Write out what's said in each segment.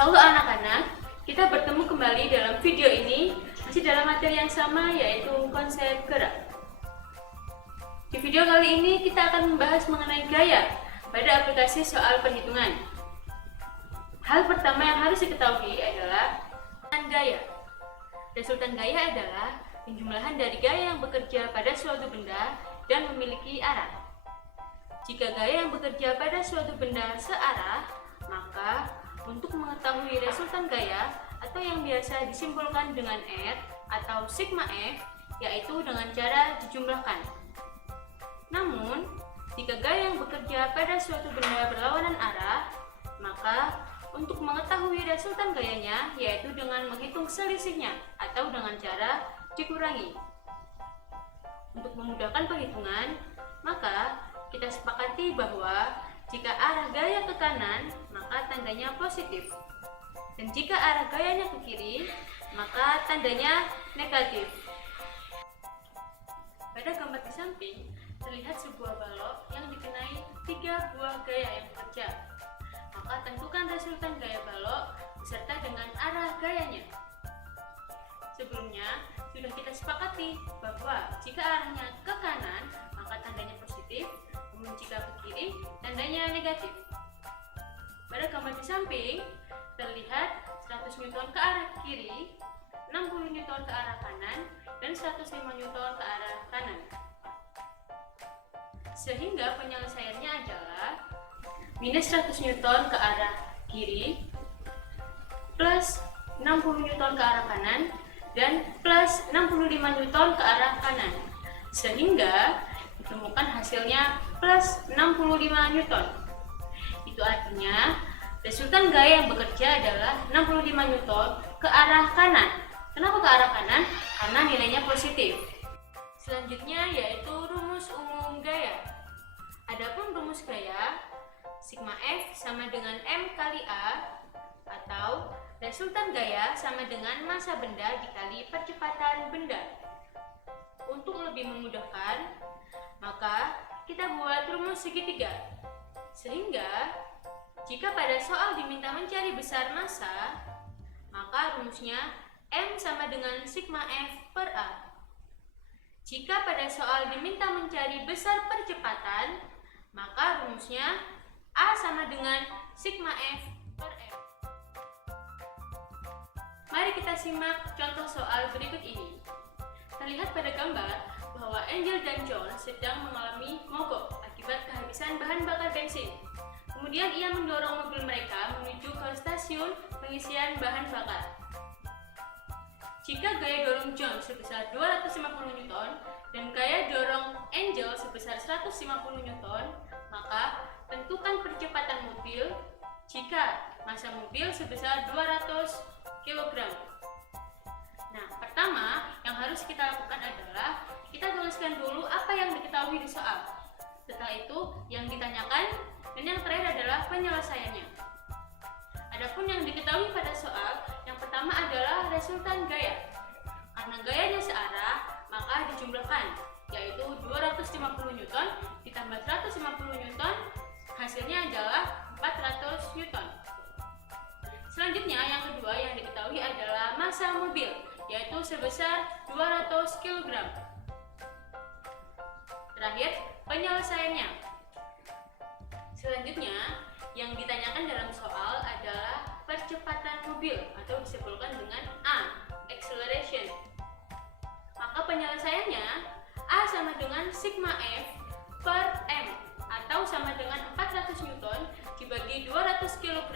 Halo anak-anak, kita bertemu kembali dalam video ini masih dalam materi yang sama, yaitu konsep gerak. Di video kali ini kita akan membahas mengenai gaya pada aplikasi soal perhitungan. Hal pertama yang harus diketahui adalah resultan gaya. Resultan gaya adalah penjumlahan dari gaya yang bekerja pada suatu benda dan memiliki arah. Jika gaya yang bekerja pada suatu benda searah, maka untuk mengetahui resultan gaya atau yang biasa disimpulkan dengan R atau sigma F, yaitu dengan cara dijumlahkan. Namun, jika gaya yang bekerja pada suatu benda berlawanan arah, maka untuk mengetahui resultan gayanya yaitu dengan menghitung selisihnya atau dengan cara dikurangi. Untuk memudahkan perhitungan, maka kita sepakati bahwa jika arah gaya ke kanan, maka tandanya positif. Dan jika arah gayanya ke kiri, maka tandanya negatif. Pada gambar di samping, terlihat sebuah balok yang dikenai 3 buah gaya yang bekerja. Maka tentukan resultan gaya balok beserta dengan arah gayanya. Sebelumnya, sudah kita sepakati bahwa jika arahnya ke kanan, maka tandanya positif, namun jika ke kiri, tandanya negatif. Pada gambar di samping, terlihat 100 Newton ke arah kiri, 60 Newton ke arah kanan, dan 105 Newton ke arah kanan. Sehingga penyelesaiannya adalah minus 100 Newton ke arah kiri, plus 60 Newton ke arah kanan, dan plus 65 Newton ke arah kanan. Sehingga ditemukan hasilnya plus 65 Newton. Itu artinya resultan gaya yang bekerja adalah 65 Newton ke arah kanan. Kenapa ke arah kanan? Karena nilainya positif. Selanjutnya yaitu rumus umum gaya. Adapun rumus gaya, sigma F sama dengan M kali A, atau resultan gaya sama dengan massa benda dikali percepatan benda. Untuk lebih memudahkan, maka kita buat rumus segitiga. Sehingga jika pada soal diminta mencari besar massa, maka rumusnya M sama dengan sigma F per A. Jika pada soal diminta mencari besar percepatan, maka rumusnya A sama dengan sigma F per M. Mari kita simak contoh soal berikut ini. Terlihat pada gambar bahwa Angel dan John sedang mengalami mogok akibat kehabisan bahan bakar bensin. Kemudian ia mendorong mobil mereka menuju ke stasiun pengisian bahan bakar. Jika gaya dorong John sebesar 250 Newton dan gaya dorong Angel sebesar 150 Newton, maka tentukan percepatan mobil jika massa mobil sebesar 200 kg. Nah, pertama yang harus kita lakukan adalah kita tuliskan dulu apa yang diketahui di soal. Setelah itu, yang ditanyakan dan yang terakhir adalah penyelesaiannya. Adapun yang diketahui pada soal, yang pertama adalah resultan gaya. Karena gayanya searah, maka dijumlahkan, yaitu 250 Newton ditambah 150 Newton, hasilnya adalah 400 Newton. Selanjutnya, yang kedua yang diketahui adalah massa mobil, yaitu sebesar 200 kg. Terakhir, penyelesaiannya. Selanjutnya, yang ditanyakan dalam soal adalah percepatan mobil atau disebutkan dengan A, acceleration. Maka penyelesaiannya A sama dengan sigma F per M atau sama dengan 400 Newton dibagi 200 kg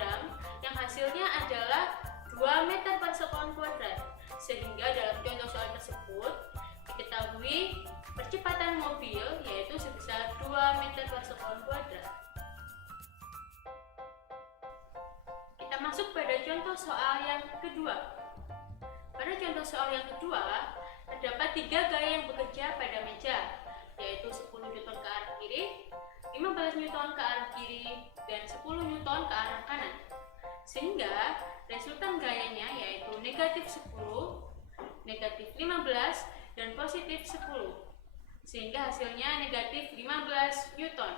yang hasilnya adalah 2 meter per sekon kuadrat. Sehingga dalam contoh soal tersebut diketahui percepatan mobil yaitu sebesar 2 meter per sekon kuadrat. Kita masuk pada contoh soal yang kedua. Pada contoh soal yang kedua, terdapat 3 gaya yang bekerja pada meja, yaitu 10 Newton ke arah kiri, 15 Newton ke arah kiri, dan 10 Newton ke arah kanan. Sehingga resultan gayanya yaitu negatif 10, negatif 15, dan positif 10. Sehingga hasilnya negatif 15 Newton.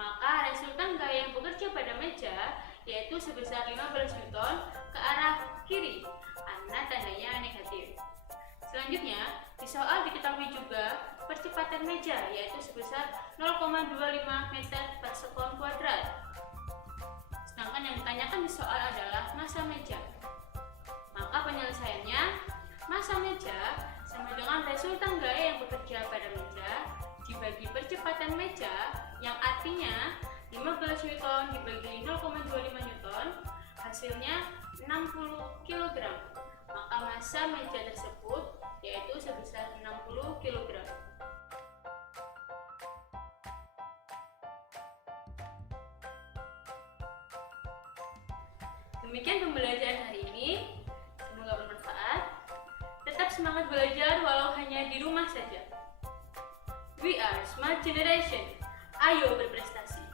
Maka resultan gaya yang bekerja pada meja yaitu sebesar 15 Newton ke arah kiri, karena tandanya negatif. Selanjutnya, di soal diketahui juga percepatan meja, yaitu sebesar 0,25 meter per sekon kuadrat. Sedangkan yang ditanyakan di soal adalah massa meja. Maka penyelesaiannya, massa meja sama dengan resultan gaya yang bekerja pada meja dibagi percepatan meja, yang artinya 15 Newton dibagi 0,25 Newton, hasilnya 60 kg. Maka massa meja tersebut yaitu sebesar 60 kg. Demikian pembelajaran hari ini, semoga bermanfaat. Tetap semangat belajar walau hanya di rumah saja. We are Smart Generation. Ayo berprestasi.